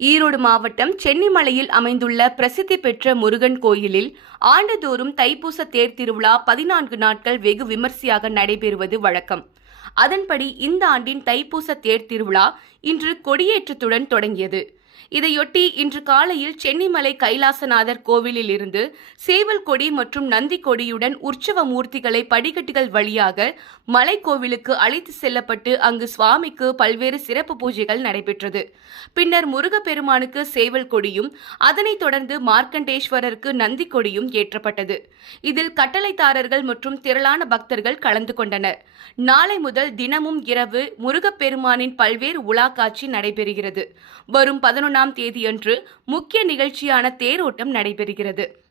ஈரோடு மாவட்டம் சென்னிமலையில் அமைந்துள்ள பிரசித்தி பெற்ற முருகன் கோயிலில் ஆண்டுதோறும் தைப்பூச தேர் திருவிழா பதினான்கு நாட்கள் வெகு விமர்சையாக நடைபெறுவது வழக்கம். அதன்படி இந்த ஆண்டின் தைப்பூச தேர் திருவிழா இன்று கொடியேற்றத்துடன் தொடங்கியது. இதையொட்டி இன்று காலையில் சென்னிமலை கைலாசநாதர் கோவிலில் இருந்து சேவல் கொடி மற்றும் நந்தி கொடியுடன் உற்சவ மூர்த்திகளை படிக்கட்டுகள் வழியாக மலைக்கோவிலுக்கு அழைத்து செல்லப்பட்டு அங்கு சுவாமிக்கு பல்வேறு சிறப்பு பூஜைகள் நடைபெற்றது. பின்னர் முருகப்பெருமானுக்கு சேவல் கொடியும் அதனைத் தொடர்ந்து மார்க்கண்டேஸ்வரருக்கு நந்தி கொடியும் ஏற்றப்பட்டது. இதில் கட்டளைதாரர்கள் மற்றும் திரளான பக்தர்கள் கலந்து கொண்டனர். நாளை முதல் தினமும் இரவு முருகப்பெருமானின் பல்வேறு உலா காட்சி நடைபெறுகிறது. வரும் பதினொன்றாம் தேதியன்று முக்கிய நிகழ்ச்சியான தேரோட்டம் நடைபெறுகிறது.